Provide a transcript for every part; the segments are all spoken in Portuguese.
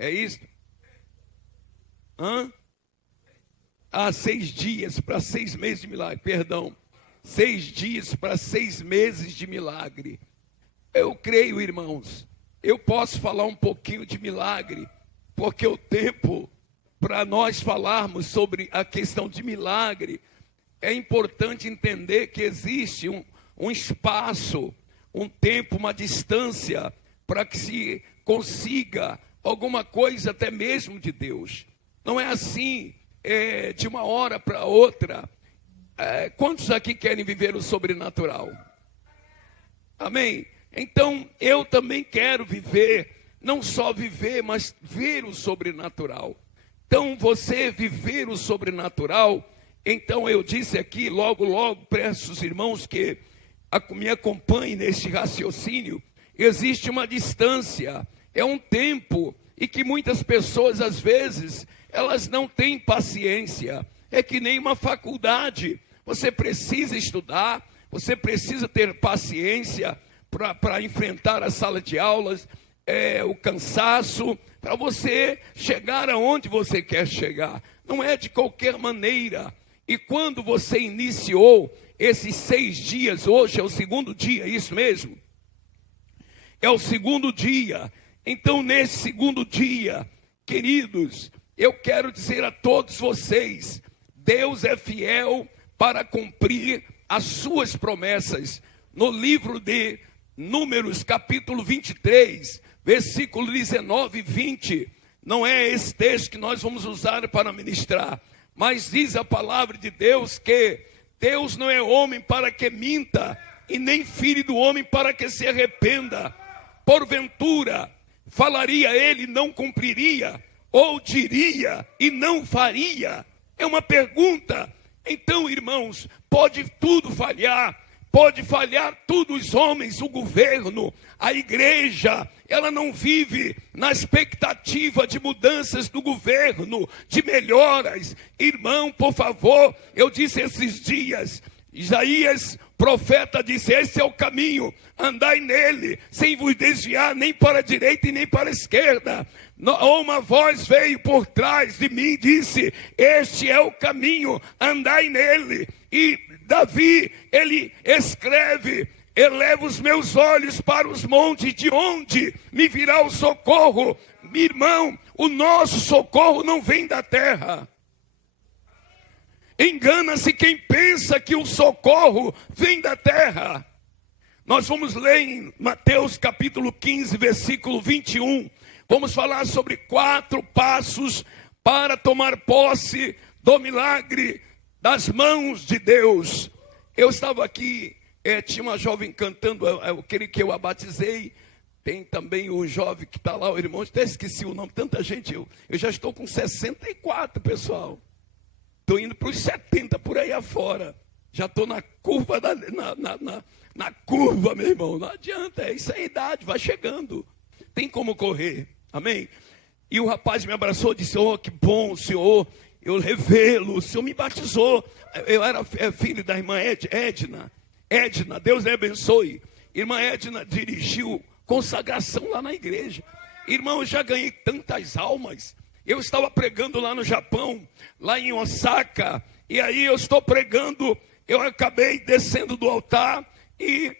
É isso? Hã? 6 dias para 6 meses de milagre, perdão. 6 dias para 6 meses de milagre. Eu creio, irmãos, eu posso falar um pouquinho de milagre, porque o tempo para nós falarmos sobre a questão de milagre, é importante entender que existe um espaço, um tempo, uma distância, para que se consiga alguma coisa até mesmo de Deus. Não é assim, de uma hora para outra. Quantos aqui querem viver o sobrenatural? Amém? Então, eu também quero viver, não só viver, mas ver o sobrenatural. Então, você viver o sobrenatural, então eu disse aqui, logo, peço os irmãos que me acompanhem neste raciocínio, existe uma distância, é um tempo, e que muitas pessoas, às vezes, elas não têm paciência. É que nem uma faculdade, você precisa estudar, você precisa ter paciência para enfrentar a sala de aulas, o cansaço, para você chegar aonde você quer chegar. Não é de qualquer maneira. E quando você iniciou esses 6 dias, hoje é o 2º dia, isso mesmo? É o 2º dia. Então, nesse 2º dia, queridos, eu quero dizer a todos vocês, Deus é fiel para cumprir as suas promessas. No livro de Números, capítulo 23, versículo 19 e 20, não é esse texto que nós vamos usar para ministrar, mas diz a palavra de Deus que Deus não é homem para que minta, e nem filho do homem para que se arrependa. Porventura, falaria ele e não cumpriria, ou diria e não faria? É uma pergunta. Então, irmãos, pode tudo falhar, pode falhar tudo, os homens, o governo, a igreja, ela não vive na expectativa de mudanças do governo, de melhoras. Irmão, por favor, eu disse esses dias, Isaías, profeta, disse: esse é o caminho, andai nele, sem vos desviar nem para a direita e nem para a esquerda. Uma voz veio por trás de mim e disse: este é o caminho, andai nele. E Davi, ele escreve: eleva os meus olhos para os montes, de onde me virá o socorro? Meu irmão, o nosso socorro não vem da terra. Engana-se quem pensa que o socorro vem da terra. Nós vamos ler em Mateus capítulo 15, versículo 21. Vamos falar sobre 4 passos para tomar posse do milagre das mãos de Deus. Eu estava aqui, tinha uma jovem cantando, aquele que eu a batizei. Tem também o jovem que está lá, o irmão, até esqueci o nome, tanta gente. Eu já estou com 64, pessoal. Estou indo para os 70 por aí afora. Já estou na curva, na curva, meu irmão. Não adianta, isso é a idade, vai chegando. Tem como correr, amém? E o rapaz me abraçou e disse: oh, que bom, Senhor, eu revelo, o Senhor me batizou. Eu era filho da irmã Edna, Deus lhe abençoe. Irmã Edna dirigiu consagração lá na igreja. Irmão, eu já ganhei tantas almas. Eu estava pregando lá no Japão, lá em Osaka, e aí eu estou pregando, eu acabei descendo do altar, e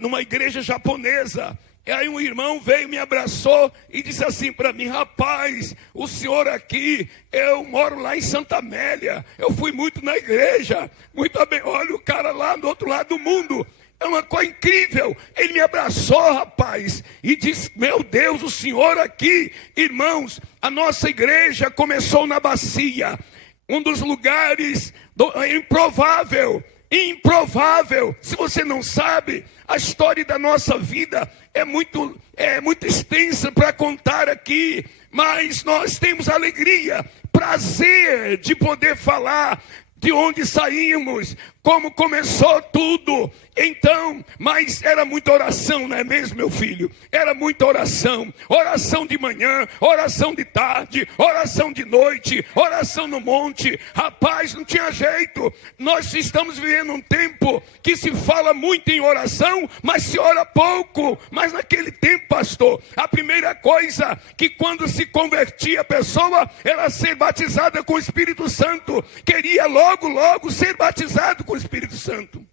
numa igreja japonesa, e aí um irmão veio, me abraçou e disse assim para mim: rapaz, o senhor aqui, eu moro lá em Santa Amélia, eu fui muito na igreja, muito bem, olha o cara lá do outro lado do mundo. É uma coisa incrível. Ele me abraçou, rapaz, e disse: meu Deus, o senhor aqui. Irmãos, a nossa igreja começou na bacia, um dos lugares improvável. Se você não sabe, a história da nossa vida é muito extensa para contar aqui, mas nós temos alegria, prazer de poder falar de onde saímos, como começou tudo. Então, mas era muita oração, não é mesmo, meu filho? Era muita oração. Oração de manhã, oração de tarde, oração de noite, oração no monte. Rapaz, não tinha jeito. Nós estamos vivendo um tempo que se fala muito em oração, mas se ora pouco. Mas naquele tempo, pastor, a primeira coisa que quando se convertia a pessoa era ser batizada com o Espírito Santo. Queria logo ser batizado com o Espírito Santo.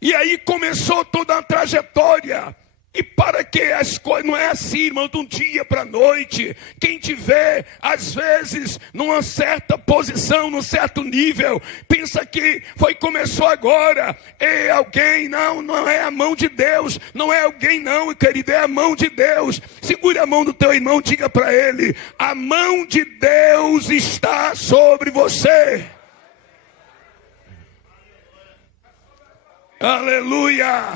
E aí começou toda a trajetória. E para que as coisas, não é assim, irmão, de um dia para a noite. Quem te vê, às vezes, numa certa posição, num certo nível, pensa que começou agora. É alguém, não é a mão de Deus. Não é alguém não, querido, é a mão de Deus. Segure a mão do teu irmão, diga para ele: a mão de Deus está sobre você. Aleluia!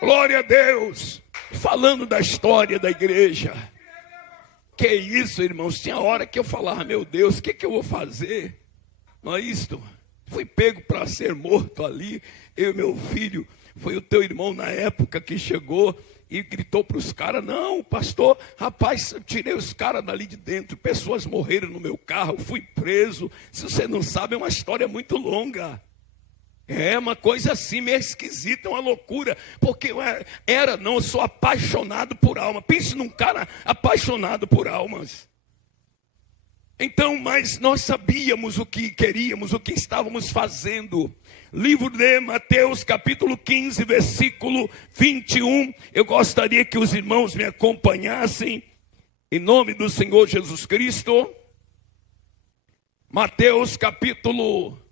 Glória a Deus! Falando da história da igreja. Que isso, irmãos? Tinha hora que eu falava: meu Deus, o que eu vou fazer? Não é isto? Fui pego para ser morto ali. Eu e meu filho. Foi o teu irmão na época que chegou e gritou para os caras: não, pastor, rapaz, eu tirei os caras dali de dentro. Pessoas morreram no meu carro, fui preso. Se você não sabe, é uma história muito longa. É uma coisa assim meio esquisita, uma loucura. Porque eu sou apaixonado por alma. Pense num cara apaixonado por almas. Então, mas nós sabíamos o que queríamos, o que estávamos fazendo. Livro de Mateus, capítulo 15, versículo 21. Eu gostaria que os irmãos me acompanhassem, em nome do Senhor Jesus Cristo. Mateus, capítulo 15.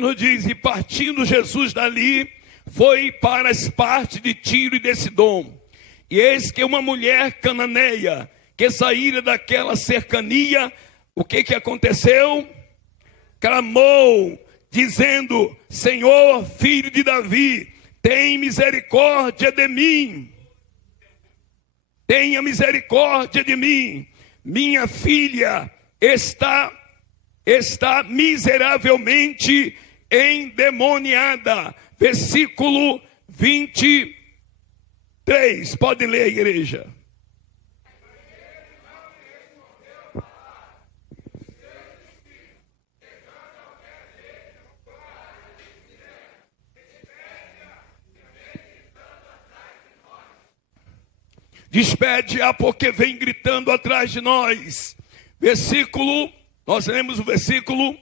nos diz: e partindo Jesus dali, foi para as partes de Tiro e de Sidom. E eis que uma mulher cananeia, que saíra daquela cercania, o que aconteceu? Clamou, dizendo: Senhor, filho de Davi, tem misericórdia de mim. Tenha misericórdia de mim. Minha filha está miseravelmente endemoniada. Versículo 23. Pode ler, igreja. Despede-a, porque vem gritando atrás de nós. Nós lemos o versículo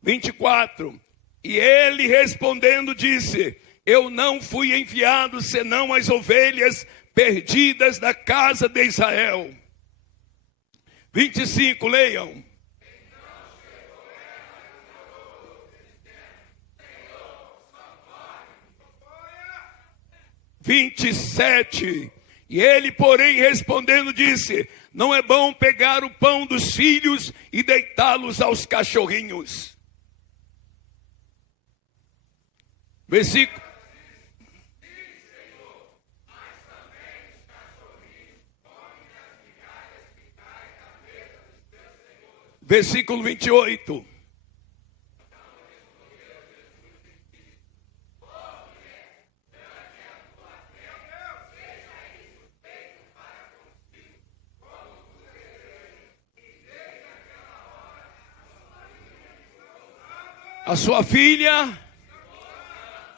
24. E ele respondendo disse: eu não fui enviado senão as ovelhas perdidas da casa de Israel. 25, leiam. 27. E ele, porém, respondendo, disse: não é bom pegar o pão dos filhos e deitá-los aos cachorrinhos. Versículo. Versículo 28. A sua filha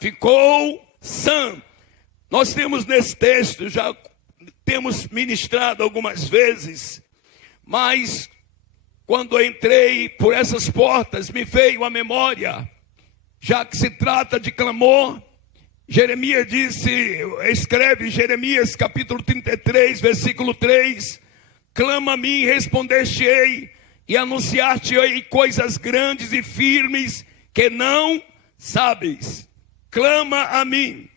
ficou sã. Nós temos nesse texto, já temos ministrado algumas vezes, mas quando eu entrei por essas portas, me veio à memória, já que se trata de clamor. Jeremias escreve Jeremias capítulo 33, versículo 3: clama a mim, respondeste-ei, e anunciar-te-ei coisas grandes e firmes que não sabes. Clama a mim.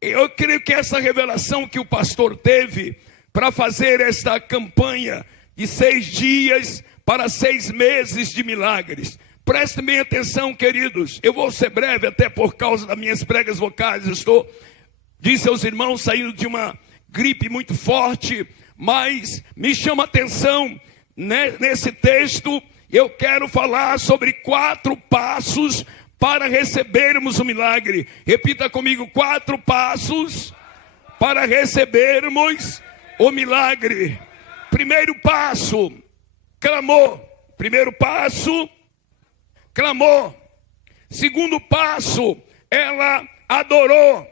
Eu creio que essa revelação que o pastor teve para fazer esta campanha de 6 dias para 6 meses de milagres. Prestem bem atenção, queridos. Eu vou ser breve, até por causa das minhas pregas vocais. Estou disse aos irmãos, saindo de uma gripe muito forte, mas me chama a atenção, né, nesse texto, eu quero falar sobre 4 passos para recebermos o milagre. Repita comigo: 4 passos para recebermos o milagre. Primeiro passo, clamou. Primeiro passo, clamou. Segundo passo, ela adorou.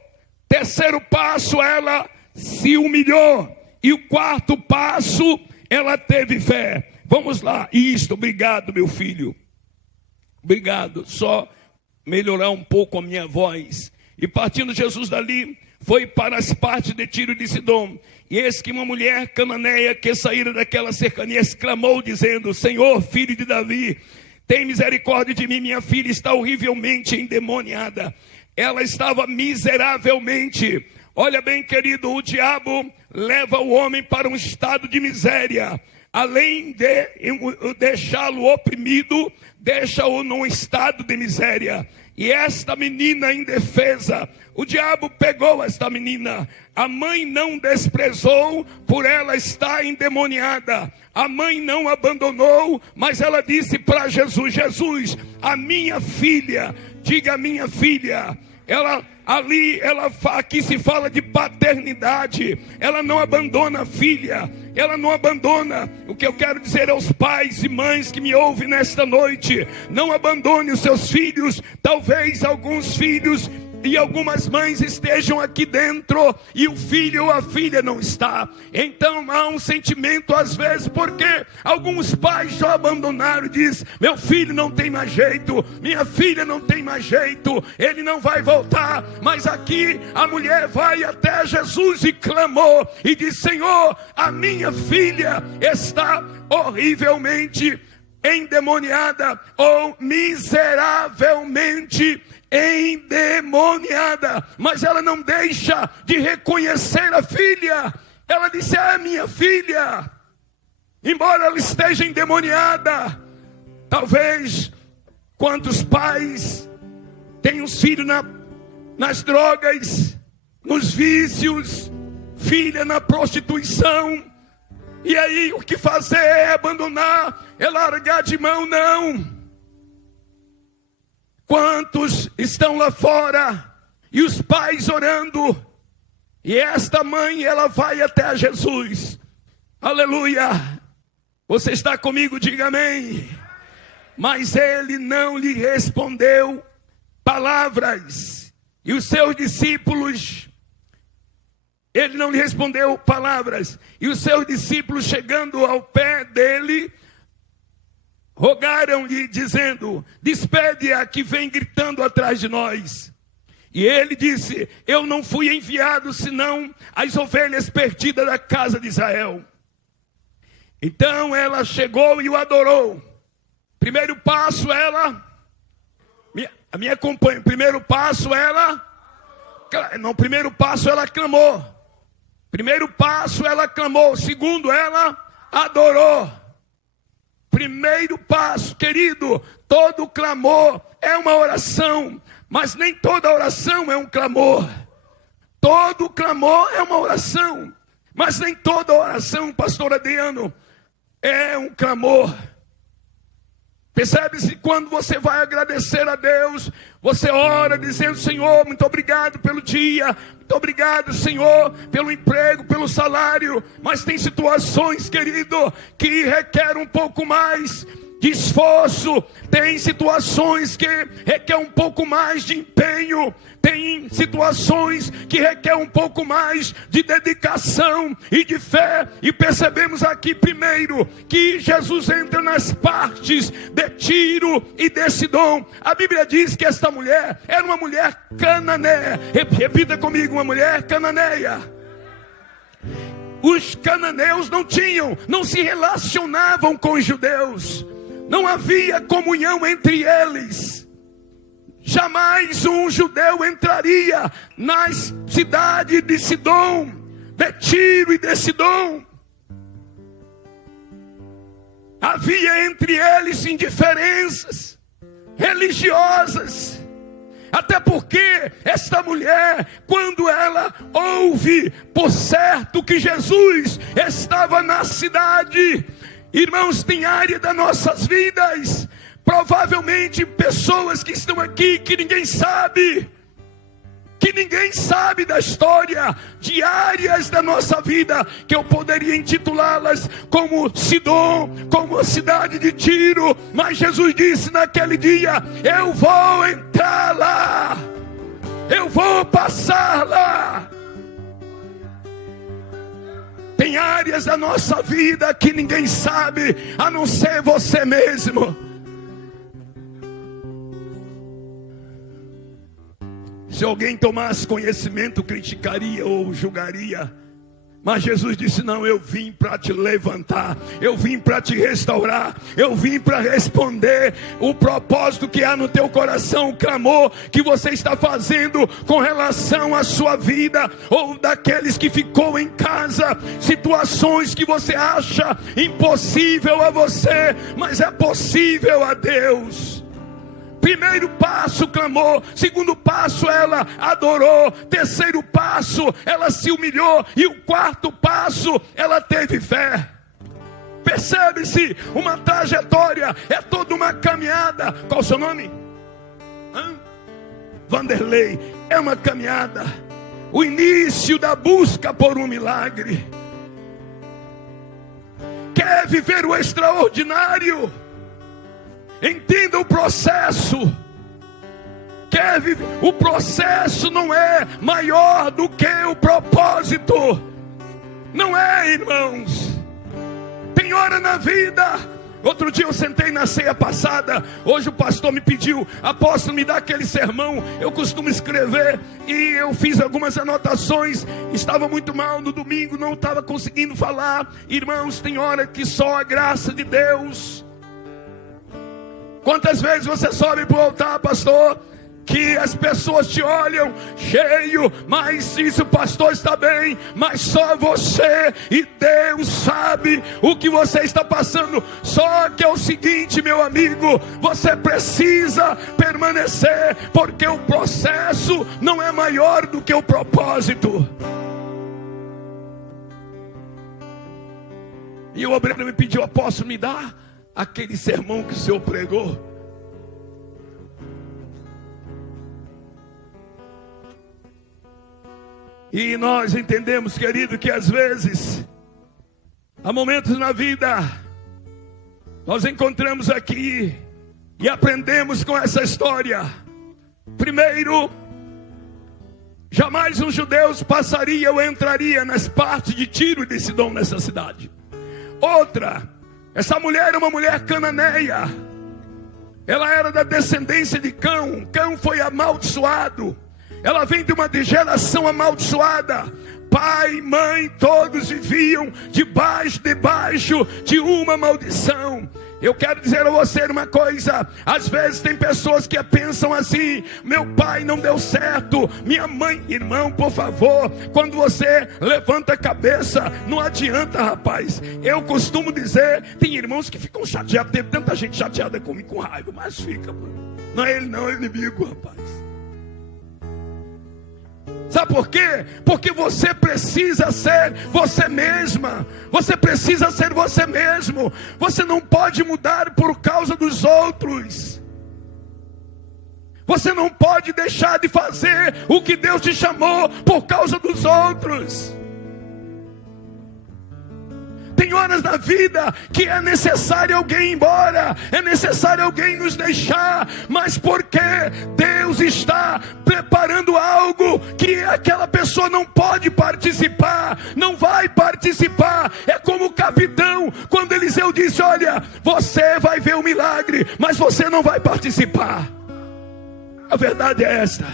Terceiro passo, ela se humilhou. E o quarto passo, ela teve fé. Vamos lá. Isto, obrigado, meu filho. Obrigado. Só melhorar um pouco a minha voz. E partindo Jesus dali, foi para as partes de Tiro e de Sidom. E eis que uma mulher cananeia que saíra daquela cercania exclamou, dizendo: Senhor, filho de Davi, tem misericórdia de mim, minha filha está horrivelmente endemoniada. Ela estava miseravelmente. Olha bem, querido, o diabo leva o homem para um estado de miséria. Além de deixá-lo oprimido, deixa-o num estado de miséria. E esta menina indefesa, o diabo pegou esta menina. A mãe não desprezou por ela estar endemoniada. A mãe não abandonou, mas ela disse para Jesus: Jesus, a minha filha, diga minha filha. Aqui se fala de paternidade. Ela não abandona a filha. Ela não abandona. O que eu quero dizer aos pais e mães que me ouvem nesta noite: não abandone os seus filhos. Talvez alguns filhos e algumas mães estejam aqui dentro e o filho ou a filha não está. Então há um sentimento às vezes, porque alguns pais já abandonaram e diz: meu filho não tem mais jeito, minha filha não tem mais jeito, ele não vai voltar. Mas aqui a mulher vai até Jesus e clamou e diz: Senhor, a minha filha está horrivelmente endemoniada ou miseravelmente endemoniada. Mas ela não deixa de reconhecer a filha. Ela disse: é minha filha. Embora ela esteja endemoniada. Talvez quantos pais têm os filhos nas drogas, nos vícios, filha na prostituição. E aí o que fazer? É abandonar, é largar de mão? Não. Quantos estão lá fora e os pais orando, e esta mãe, ela vai até Jesus. Aleluia. Você está comigo? Diga amém. Mas ele não lhe respondeu palavras. E os seus discípulos, ele não lhe respondeu palavras. E os seus discípulos, chegando ao pé dele, rogaram-lhe, dizendo: despede-a que vem gritando atrás de nós. E ele disse: eu não fui enviado senão as ovelhas perdidas da casa de Israel. Então ela chegou e o adorou. Primeiro passo, ela me acompanha. Primeiro passo, ela clamou. Primeiro passo, ela clamou. Segundo, ela adorou. Primeiro passo, querido, todo clamor é uma oração, mas nem toda oração é um clamor. Todo clamor é uma oração, mas nem toda oração, pastor Adriano, é um clamor. Percebe-se, quando você vai agradecer a Deus, você ora dizendo: Senhor, muito obrigado pelo dia, muito obrigado, Senhor, pelo emprego, pelo salário. Mas tem situações, querido, que requer um pouco mais de esforço. Tem situações que requer um pouco mais de empenho. Tem situações que requer um pouco mais de dedicação e de fé. E percebemos aqui primeiro que Jesus entra nas partes de Tiro e de Sidom. A Bíblia diz que esta mulher era uma mulher cananeia. Repita comigo: uma mulher cananeia. Os cananeus não se relacionavam com os judeus. Não havia comunhão entre eles. Jamais um judeu entraria nas cidades de Sidom, de Tiro e de Sidom. Havia entre eles indiferenças religiosas. Até porque esta mulher, quando ela ouve por certo que Jesus estava na cidade, irmãos, tem área das nossas vidas, provavelmente pessoas que estão aqui que ninguém sabe da história de áreas da nossa vida, que eu poderia intitulá-las como Sidom, como a cidade de Tiro, mas Jesus disse naquele dia: eu vou entrar lá, eu vou passar lá. Tem áreas da nossa vida que ninguém sabe, a não ser você mesmo. Se alguém tomasse conhecimento, criticaria ou julgaria. Mas Jesus disse: não, eu vim para te levantar, eu vim para te restaurar, eu vim para responder o propósito que há no teu coração, o clamor que você está fazendo com relação à sua vida, ou daqueles que ficou em casa, situações que você acha impossível a você, mas é possível a Deus. Primeiro passo, clamou. Segundo passo, ela adorou. Terceiro passo, ela se humilhou. E o quarto passo, ela teve fé. Percebe-se uma trajetória, é toda uma caminhada. Qual o seu nome? Vanderlei. É uma caminhada. O início da busca por um milagre. Quer viver o extraordinário? Entenda o processo. Quer viver? O processo não é maior do que o propósito. Não é, irmãos. Tem hora na vida. Outro dia eu sentei na ceia passada. Hoje o pastor me pediu: apóstolo, me dá aquele sermão. Eu costumo escrever e eu fiz algumas anotações. Estava muito mal no domingo, não estava conseguindo falar. Irmãos, tem hora que só a graça de Deus. Quantas vezes você sobe para o altar, pastor, que as pessoas te olham cheio, mas isso, o pastor está bem, mas só você e Deus sabe o que você está passando. Só que é o seguinte, meu amigo, você precisa permanecer, porque o processo não é maior do que o propósito. E o obreiro me pediu: apóstolo, me dá aquele sermão que o senhor pregou. E nós entendemos, querido, que às vezes há momentos na vida nós encontramos aqui e aprendemos com essa história. Primeiro, jamais os judeus passariam ou entrariam nas partes de Tiro e de Sidom nessa cidade. Outra, essa mulher era uma mulher cananeia. Ela era da descendência de Cão. Cão foi amaldiçoado. Ela vem de uma geração amaldiçoada. Pai, mãe, todos viviam debaixo de uma maldição. Eu quero dizer a você uma coisa: às vezes tem pessoas que pensam assim: meu pai não deu certo, minha mãe. Irmão, por favor, quando você levanta a cabeça, não adianta, rapaz. Eu costumo dizer, tem irmãos que ficam chateados. Teve tanta gente chateada comigo, com raiva, mas fica, mano. Não é ele não, é inimigo, rapaz. Sabe por quê? Porque você precisa ser você mesma. Você precisa ser você mesmo. Você não pode mudar por causa dos outros. Você não pode deixar de fazer o que Deus te chamou por causa dos outros. Tem horas da vida que é necessário alguém ir embora, é necessário alguém nos deixar, mas porque Deus está preparando algo que aquela pessoa não pode participar, não vai participar. É como o capitão, quando Eliseu disse: olha, você vai ver o milagre, mas você não vai participar. A verdade é esta.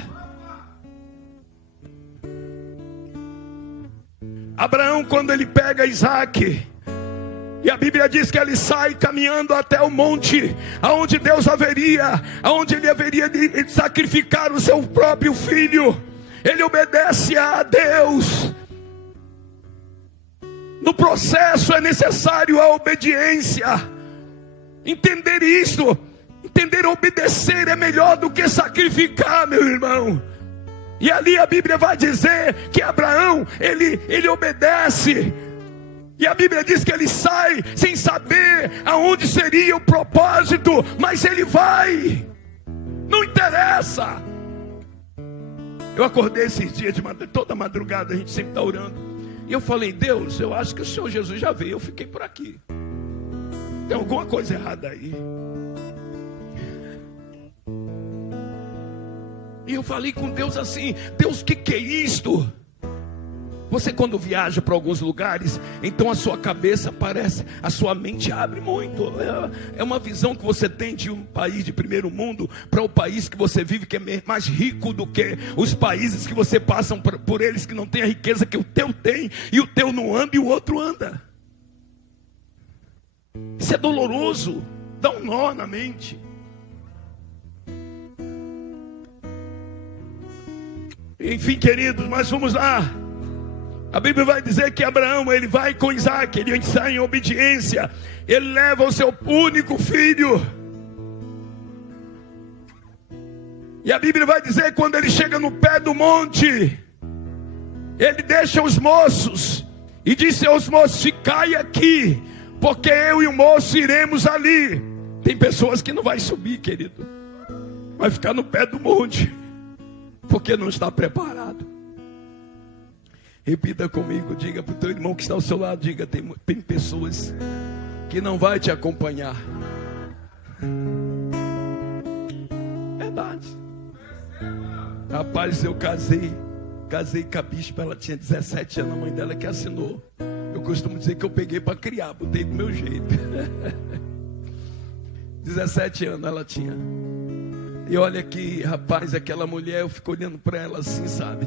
Abraão, quando ele pega Isaac, e a Bíblia diz que ele sai caminhando até o monte, aonde ele haveria de sacrificar o seu próprio filho. Ele obedece a Deus. No processo é necessário a obediência. Entender isto. entender, obedecer é melhor do que sacrificar, meu irmão. E ali a Bíblia vai dizer que Abraão, ele obedece. E a Bíblia diz que ele sai sem saber aonde seria o propósito, mas ele vai. Não interessa. Eu acordei esses dias toda madrugada, a gente sempre está orando. E eu falei, Deus, eu acho que o Senhor Jesus já veio, eu fiquei por aqui. Tem alguma coisa errada aí. E eu falei com Deus assim, Deus, o que é isto? Você quando viaja para alguns lugares, então a sua cabeça parece, a sua mente abre muito. É uma visão que você tem de um país de primeiro mundo para o país que você vive, que é mais rico do que os países que você passa por eles, que não tem a riqueza que o teu tem, e o teu não anda e o outro anda. Isso é doloroso, dá um nó na mente. Enfim, queridos, mas vamos lá. A Bíblia vai dizer que Abraão, ele vai com Isaac, ele sai em obediência, ele leva o seu único filho. E a Bíblia vai dizer que quando ele chega no pé do monte, ele deixa os moços e disse aos moços, ficai aqui, porque eu e o moço iremos ali. Tem pessoas que não vai subir, querido, vai ficar no pé do monte, porque não está preparado. Repita comigo, diga para o teu irmão que está ao seu lado, diga, tem pessoas que não vai te acompanhar. Verdade. Rapaz, eu casei com a bispa, ela tinha 17 anos, a mãe dela que assinou. Eu costumo dizer que eu peguei para criar, botei do meu jeito. 17 anos ela tinha. E olha que, rapaz, aquela mulher, eu fico olhando para ela assim, sabe?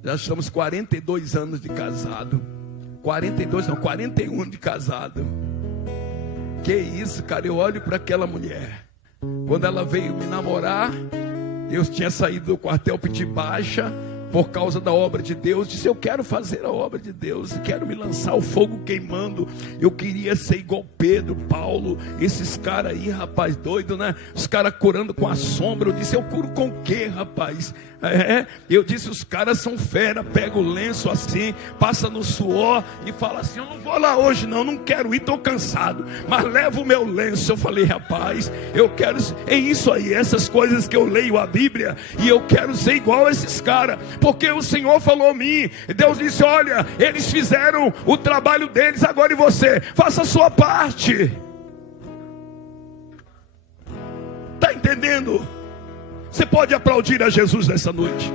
Já estamos 42 anos de casado. 41 de casado. Que isso, cara, eu olho para aquela mulher. Quando ela veio me namorar, eu tinha saído do quartel, pedi baixa por causa da obra de Deus. Disse, eu quero fazer a obra de Deus, quero me lançar o fogo queimando. Eu queria ser igual Pedro, Paulo, esses caras aí, rapaz, doido, né? Os caras curando com a sombra. Eu disse, eu curo com o quê, rapaz? Eu disse, os caras são fera. Pega o lenço assim, passa no suor e fala assim, eu não vou lá hoje não quero ir, estou cansado, mas levo o meu lenço. Eu falei, rapaz, eu quero, é isso aí, essas coisas que eu leio a Bíblia, e eu quero ser igual a esses caras, porque o Senhor falou a mim. Deus disse, olha, eles fizeram o trabalho deles, agora e você, faça a sua parte. Está entendendo? Você pode aplaudir a Jesus nessa noite.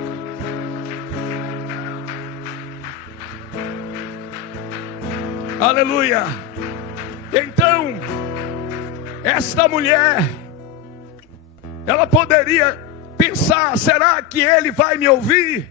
Aleluia. Então, esta mulher, ela poderia pensar, será que ele vai me ouvir?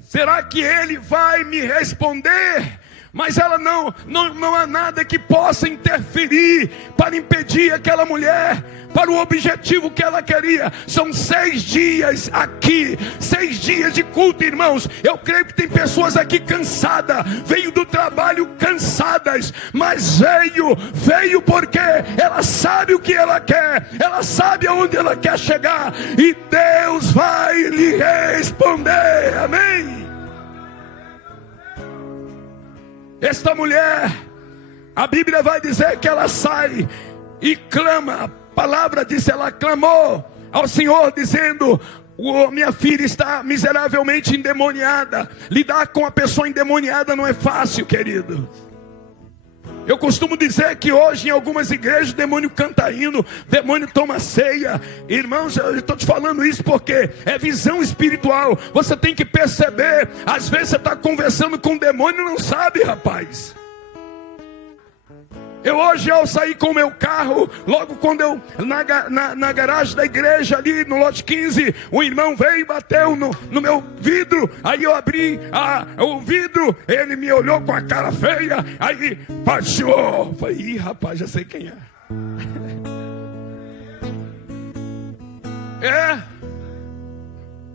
Será que ele vai me responder? Mas ela não há nada que possa interferir para impedir aquela mulher para o objetivo que ela queria. São 6 dias aqui, 6 dias de culto, irmãos. Eu creio que tem pessoas aqui cansadas, veio do trabalho cansadas, mas veio porque ela sabe o que ela quer, ela sabe aonde ela quer chegar, e Deus vai lhe responder, amém? Esta mulher, a Bíblia vai dizer que ela sai e clama. A palavra diz, ela clamou ao Senhor dizendo, minha filha está miseravelmente endemoniada. Lidar com a pessoa endemoniada não é fácil, querido. Eu costumo dizer que hoje em algumas igrejas o demônio canta hino, demônio toma ceia. Irmãos, eu estou te falando isso porque é visão espiritual. Você tem que perceber. Às vezes você está conversando com o demônio e não sabe, rapaz. Eu hoje, ao sair com o meu carro, logo quando eu, na garagem da igreja ali no lote 15, um irmão veio e bateu no meu vidro. Aí eu abri o vidro, ele me olhou com a cara feia, aí pastor, falei, ih, rapaz, já sei quem é.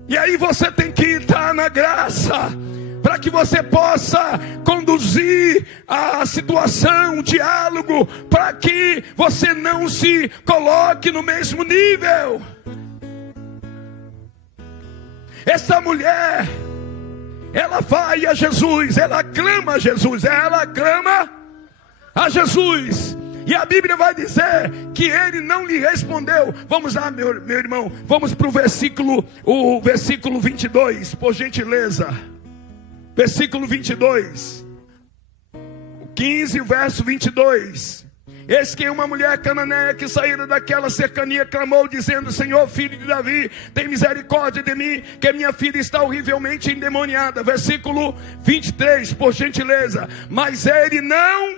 E aí você tem que estar na graça para para que você possa conduzir a situação, o diálogo, para que você não se coloque no mesmo nível. Essa mulher, ela vai a Jesus, ela clama a Jesus, ela clama a Jesus. E a Bíblia vai dizer que ele não lhe respondeu. Vamos lá, meu irmão, vamos para o versículo 22, por gentileza. Versículo 22, o 15, o verso 22. Eis que uma mulher cananeia que saíra daquela cercania clamou dizendo: Senhor, filho de Davi, tem misericórdia de mim, que minha filha está horrivelmente endemoniada. Versículo 23, por gentileza. Mas ele não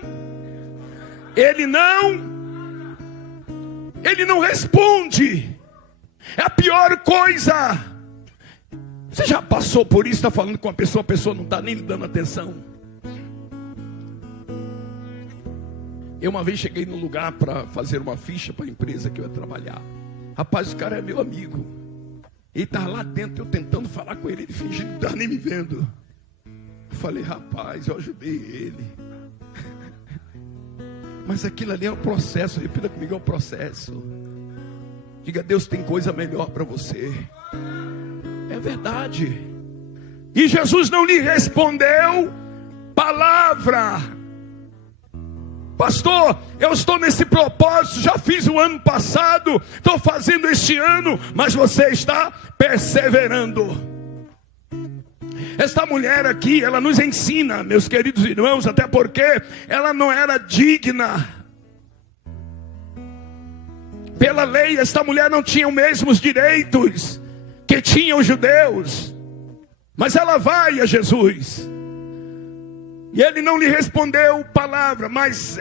responde. É a pior coisa. Você já passou por isso? Está falando com a pessoa não está nem lhe dando atenção. Eu uma vez cheguei num lugar para fazer uma ficha para a empresa que eu ia trabalhar. Rapaz, o cara é meu amigo. Ele estava lá dentro, eu tentando falar com ele, ele fingindo que não estava nem me vendo. Eu falei: rapaz, eu ajudei ele. Mas aquilo ali é um processo, repita comigo, é um processo. Diga: Deus tem coisa melhor para você. É verdade. E Jesus não lhe respondeu palavra. Pastor, eu estou nesse propósito, já fiz o ano passado, estou fazendo este ano, mas você está perseverando. Esta mulher aqui, ela nos ensina, meus queridos irmãos, até porque ela não era digna. Pela lei, esta mulher não tinha os mesmos direitos que tinham os judeus. Mas ela vai a Jesus. E ele não lhe respondeu palavra, mas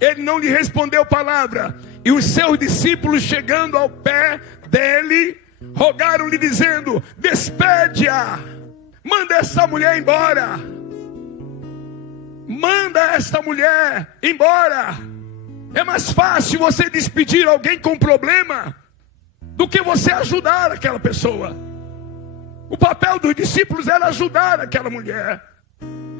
ele não lhe respondeu palavra. E os seus discípulos, chegando ao pé dele, rogaram-lhe dizendo: despede-a, manda essa mulher embora. Manda esta mulher embora. É mais fácil você despedir alguém com problema do que você ajudar aquela pessoa. O papel dos discípulos era ajudar aquela mulher.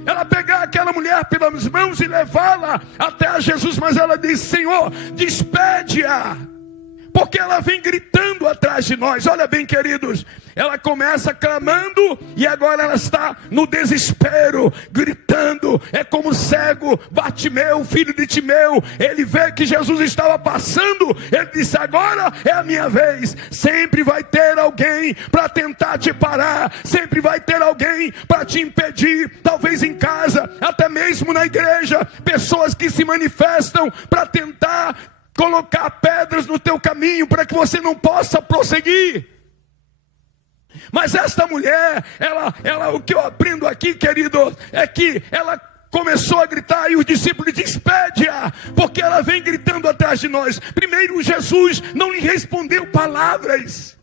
Ela pegar aquela mulher pelas mãos e levá-la até a Jesus. Mas ela diz: Senhor, despede-a, porque ela vem gritando atrás de nós. Olha bem, queridos, ela começa clamando e agora ela está no desespero, gritando. É como o cego Bartimeu, filho de Timeu. Ele vê que Jesus estava passando, ele disse: agora é a minha vez. Sempre vai ter alguém para tentar te parar, sempre vai ter alguém para te impedir. Talvez em casa, até mesmo na igreja, pessoas que se manifestam para tentar colocar pedras no teu caminho para que você não possa prosseguir. Mas esta mulher, ela, o que eu aprendo aqui, querido, é que ela começou a gritar e os discípulos: despede-a, porque ela vem gritando atrás de nós. Primeiro, Jesus não lhe respondeu palavras.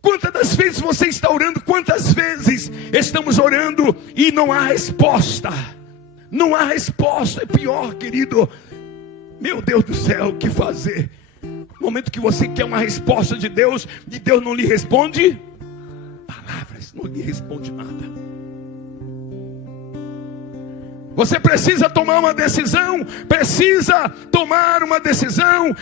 Quantas das vezes você está orando? Quantas vezes estamos orando e não há resposta? Não há resposta. É pior, querido. Meu Deus do céu, o que fazer? No momento que você quer uma resposta de Deus, e Deus não lhe responde palavras, não lhe responde nada. Você precisa tomar uma decisão,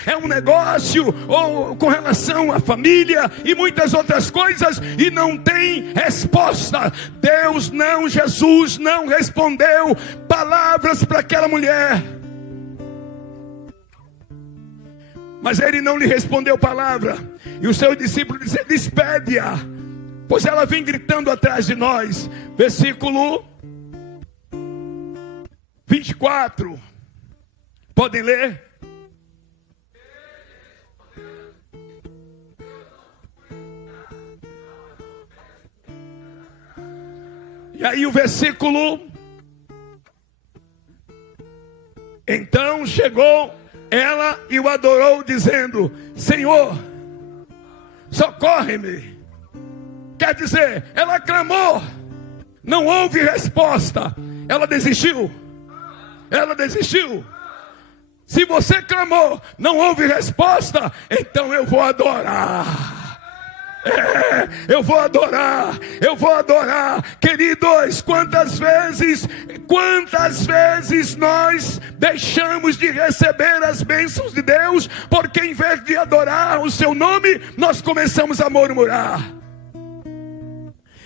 é um negócio, ou com relação à família, e muitas outras coisas, e não tem resposta. Jesus não respondeu palavras para aquela mulher. Mas ele não lhe respondeu palavra. E os seus discípulos disseram: despede-a, pois ela vem gritando atrás de nós. Versículo 24. Podem ler? E aí o versículo: então chegou ela e o adorou, dizendo: Senhor, socorre-me. Quer dizer, ela clamou, não houve resposta. Ela desistiu. Ela desistiu. Se você clamou, não houve resposta, então eu vou adorar. Eu vou adorar, eu vou adorar. Queridos, quantas vezes nós deixamos de receber as bênçãos de Deus, porque em vez de adorar o seu nome, nós começamos a murmurar.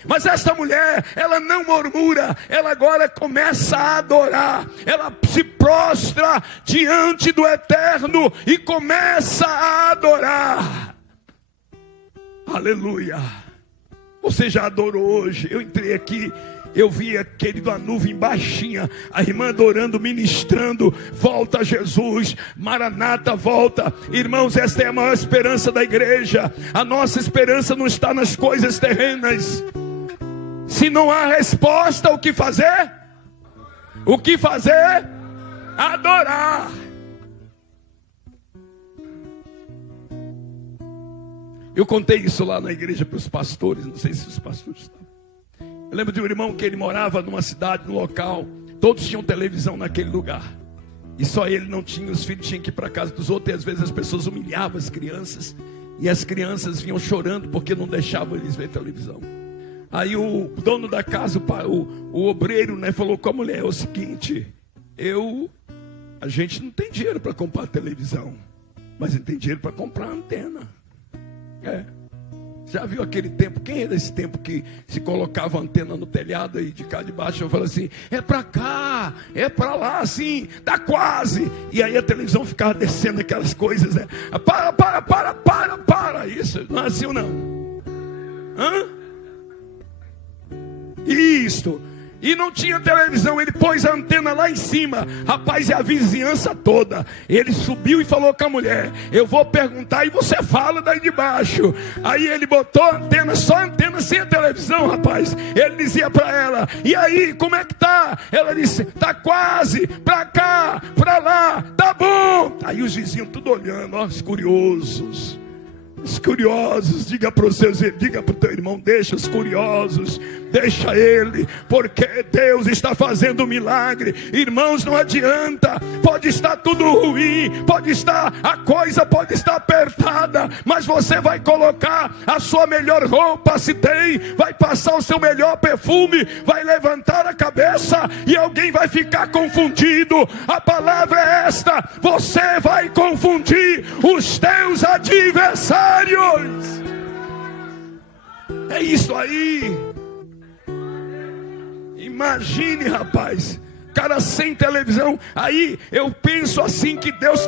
Mas esta mulher, ela não murmura, ela agora começa a adorar, ela se prostra diante do Eterno e começa a adorar. Aleluia. Você já adorou hoje? Eu entrei aqui, eu vi, querido, a nuvem baixinha, a irmã adorando, ministrando. Volta Jesus, Maranata, volta. Irmãos, esta é a maior esperança da igreja. A nossa esperança não está nas coisas terrenas. Se não há resposta, o que fazer? O que fazer? Adorar. Eu contei isso lá na igreja para os pastores, não sei se os pastores estão. Eu lembro de um irmão que ele morava numa cidade, num local, todos tinham televisão naquele lugar. E só ele não tinha, os filhos tinham que ir para a casa dos outros, e às vezes as pessoas humilhavam as crianças, e as crianças vinham chorando porque não deixavam eles ver televisão. Aí o dono da casa, o obreiro, né, falou com a mulher: é o seguinte, a gente não tem dinheiro para comprar televisão, mas a gente tem dinheiro para comprar antena. Já viu aquele tempo? Quem é desse tempo que se colocava antena no telhado aí de cá de baixo? Eu falo assim: é para cá, é para lá, assim, tá quase. E aí a televisão ficava descendo aquelas coisas, né? Para. Isso não é assim ou não? Isto. E não tinha televisão, ele pôs a antena lá em cima. Rapaz, e a vizinhança toda. Ele subiu e falou com a mulher: eu vou perguntar e você fala daí de baixo. Aí ele botou a antena, só a antena sem a televisão, rapaz. Ele dizia para ela: e aí, como é que tá? Ela disse: tá quase, pra cá, pra lá, tá bom. Aí os vizinhos tudo olhando, ó, os curiosos. Os curiosos, diga para o teu irmão: deixa os curiosos, deixa ele, porque Deus está fazendo um milagre. Irmãos, não adianta, pode estar tudo ruim, a coisa pode estar apertada, mas você vai colocar a sua melhor roupa, se tem, vai passar o seu melhor perfume, vai levantar a cabeça e alguém vai ficar confundido. A palavra é esta: você vai confundir os teus adversários. É isso aí. Imagine, rapaz, cara sem televisão. Aí eu penso assim que Deus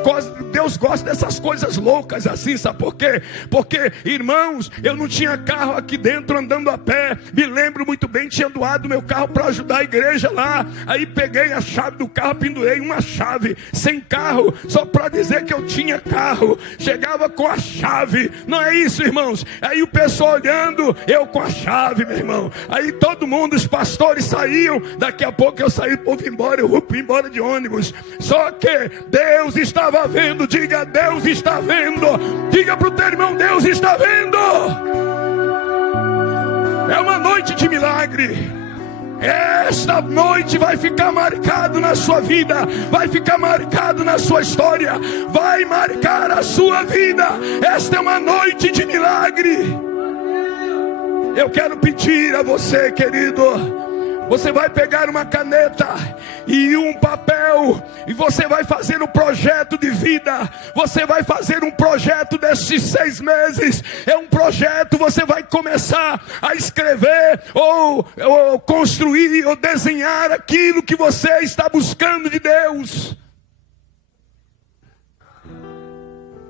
gosta dessas coisas loucas assim, sabe por quê? Porque, irmãos, eu não tinha carro aqui dentro andando a pé. Me lembro muito bem, tinha doado meu carro para ajudar a igreja lá. Aí peguei a chave do carro, pendurei uma chave, sem carro, só para dizer que eu tinha carro. Chegava com a chave, não é isso, irmãos? Aí o pessoal olhando, eu com a chave, meu irmão. Aí todo mundo, os pastores saíam. Daqui a pouco eu saí, o povo embora, eu fui embora de ônibus. Só que Deus estava vendo. Diga: Deus está vendo. Diga para o teu irmão: Deus está vendo. É uma noite de milagre. Esta noite vai ficar marcado na sua vida, vai ficar marcado na sua história, vai marcar a sua vida. Esta é uma noite de milagre. Eu quero pedir a você, querido, você vai pegar uma caneta e um papel, e você vai fazer um projeto de vida. Você vai fazer um projeto desses 6 meses. É um projeto, você vai começar a escrever, ou construir, ou desenhar aquilo que você está buscando de Deus.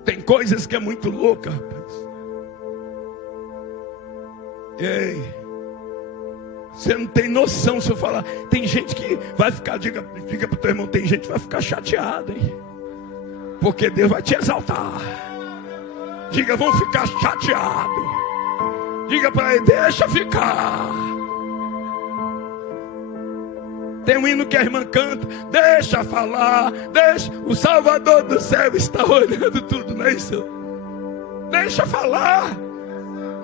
Tem coisas que é muito louca, rapaz. Ei, você não tem noção. Se eu falar, tem gente que vai ficar, diga para o teu irmão, tem gente que vai ficar chateado, hein? Porque Deus vai te exaltar. Diga: vão ficar chateados. Diga para ele: deixa ficar. Tem um hino que a irmã canta: deixa falar, deixa. O Salvador do céu está olhando tudo, não é isso? Deixa falar.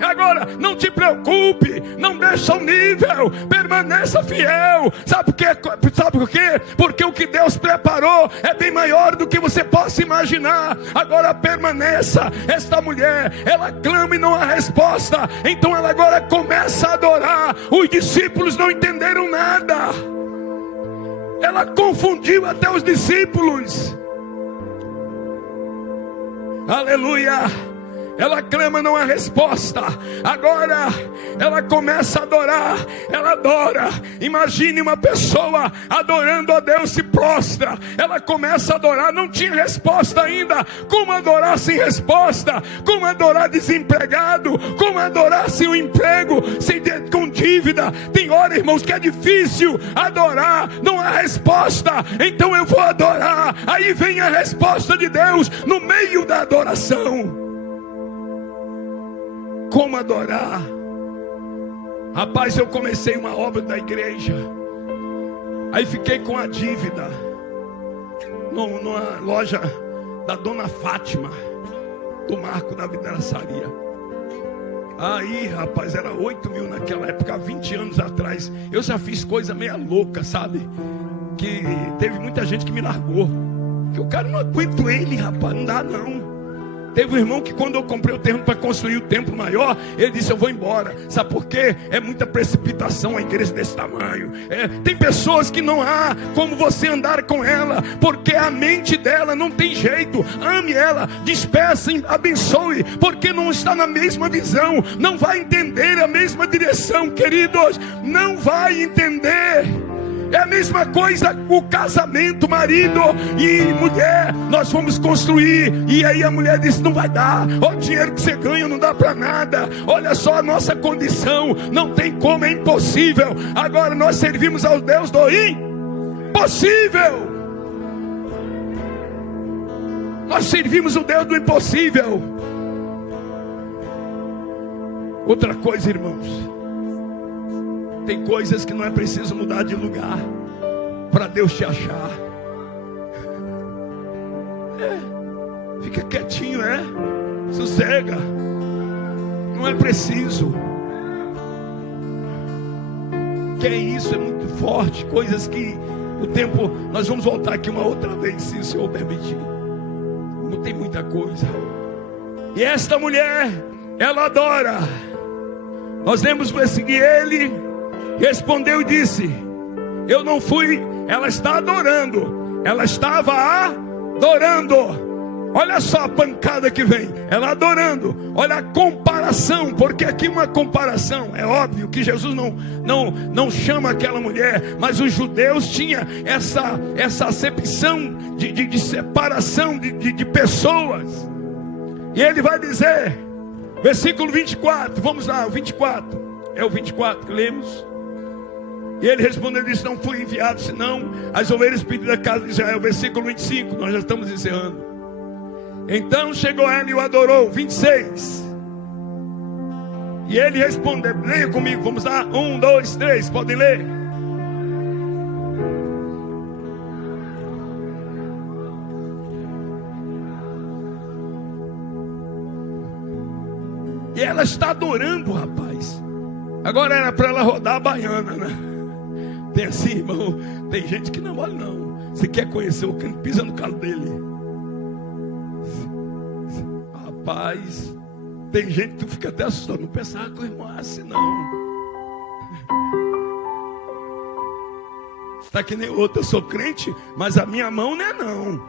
Agora, não te preocupe, não deixa o nível, permaneça fiel. Sabe por quê? Sabe por quê? Porque o que Deus preparou é bem maior do que você possa imaginar. Agora permaneça. Esta mulher, ela clama e não há resposta. Então ela agora começa a adorar. Os discípulos não entenderam nada. Ela confundiu até os discípulos. Aleluia. Ela clama, não há resposta. Agora ela começa a adorar. Ela adora. Imagine uma pessoa adorando a Deus, se prostra. Ela começa a adorar. Não tinha resposta ainda. Como adorar sem resposta? Como adorar desempregado? Como adorar sem um emprego? Com dívida? Tem hora, irmãos, que é difícil adorar. Não há resposta. Então eu vou adorar. Aí vem a resposta de Deus no meio da adoração. Como adorar? Rapaz, eu comecei uma obra da igreja. Aí fiquei com a dívida numa loja da Dona Fátima, do Marco da Vidraçaria. Aí, rapaz, era 8 mil naquela época, há 20 anos atrás. Eu já fiz coisa meia louca, sabe? Que teve muita gente que me largou. Que o cara, não aguento ele, rapaz, não dá não. Teve um irmão que quando eu comprei o terreno para construir o templo maior, ele disse, eu vou embora. Sabe por quê? É muita precipitação a igreja desse tamanho. Tem pessoas que não há como você andar com ela, porque a mente dela não tem jeito. Ame ela, despeça, abençoe, porque não está na mesma visão, não vai entender a mesma direção, queridos, não vai entender. É a mesma coisa o casamento, marido e mulher. Nós vamos construir. E aí a mulher disse, não vai dar. Olha o dinheiro que você ganha, não dá para nada. Olha só a nossa condição. Não tem como, é impossível. Agora nós servimos ao Deus do impossível. Nós servimos o Deus do impossível. Outra coisa, irmãos. Tem coisas que não é preciso mudar de lugar para Deus te achar. Fica quietinho, sossega. Não é preciso. Que é isso, é muito forte. Coisas que o tempo, nós vamos voltar aqui uma outra vez, se o Senhor permitir. Não tem muita coisa. E esta mulher, ela adora. Nós lemos o versículo, ele respondeu e disse, eu não fui. Ela está adorando. Ela estava adorando. Olha só a pancada que vem. Ela adorando. Olha a comparação. Porque aqui uma comparação. É óbvio que Jesus não chama aquela mulher. Mas os judeus tinham essa acepção de separação de pessoas. E ele vai dizer, versículo 24. Vamos lá, o 24. É o 24 que lemos. E ele respondeu e disse, não fui enviado senão as ovelhas perdidas da casa de Israel. Versículo 25, nós já estamos encerrando. Então chegou ela e o adorou. 26. E ele respondeu, leia comigo, vamos lá, 1, 2, 3, podem ler. E ela está adorando, rapaz. Agora era para ela rodar a baiana, né? Tem assim, irmão, tem gente que não olha não. Você quer conhecer o crente, pisa no calo dele. Rapaz, tem gente que fica até assustado. Não pensava que o irmão é assim não. Tá que nem outro, eu sou crente, mas a minha mão não é não.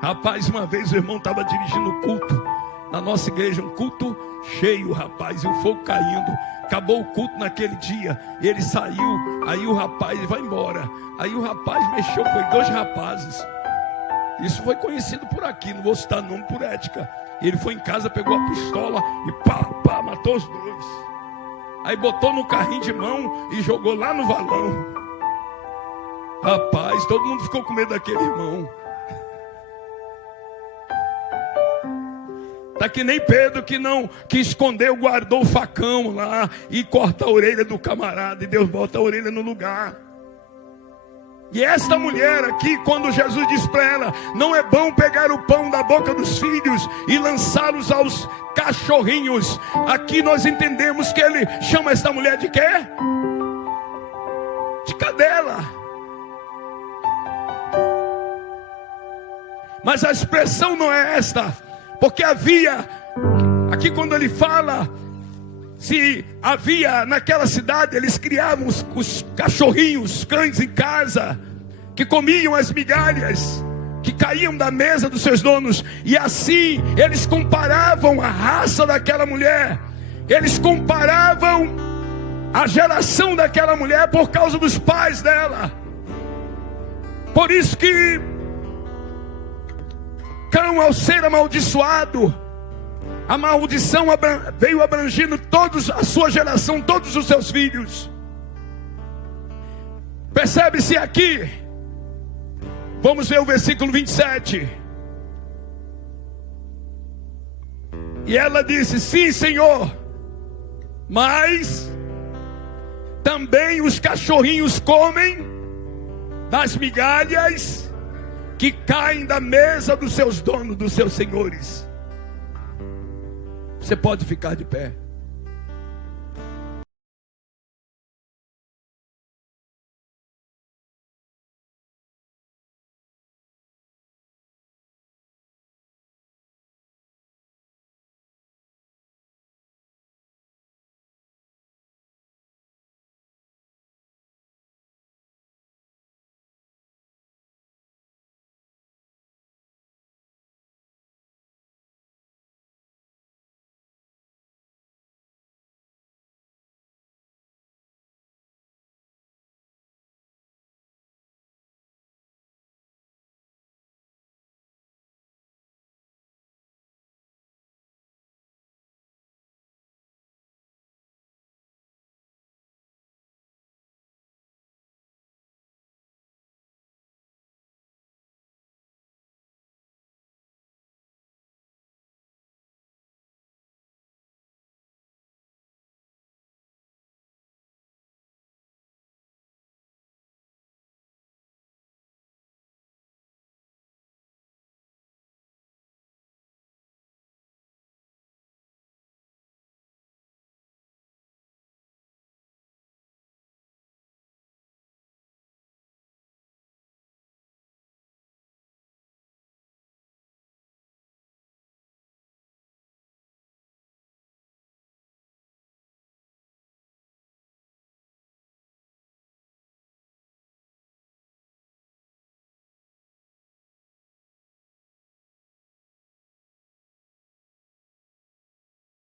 Rapaz, uma vez o irmão estava dirigindo o culto na nossa igreja, um culto cheio, rapaz, e o fogo caindo. Acabou o culto naquele dia, ele saiu, aí o rapaz vai embora. Aí o rapaz mexeu com ele, 2 rapazes. Isso foi conhecido por aqui, não vou citar nome por ética. Ele foi em casa, pegou a pistola e pá, matou os 2. Aí botou no carrinho de mão e jogou lá no valão. Rapaz, todo mundo ficou com medo daquele irmão. Tá que nem Pedro que escondeu, guardou o facão lá e corta a orelha do camarada e Deus bota a orelha no lugar. E esta mulher aqui, quando Jesus diz para ela: não é bom pegar o pão da boca dos filhos e lançá-los aos cachorrinhos. Aqui nós entendemos que ele chama esta mulher de quê? De cadela. Mas a expressão não é esta, porque havia, aqui quando ele fala, se havia naquela cidade, eles criavam os cachorrinhos, os cães em casa, que comiam as migalhas que caíam da mesa dos seus donos. E assim eles comparavam a raça daquela mulher, eles comparavam a geração daquela mulher por causa dos pais dela. Por isso que Cão, ao ser amaldiçoado, a maldição veio abrangindo toda a sua geração, todos os seus filhos. Percebe-se aqui, vamos ver o versículo 27. E ela disse: sim, Senhor, mas também os cachorrinhos comem das migalhas que caem da mesa dos seus donos, dos seus senhores. Você pode ficar de pé.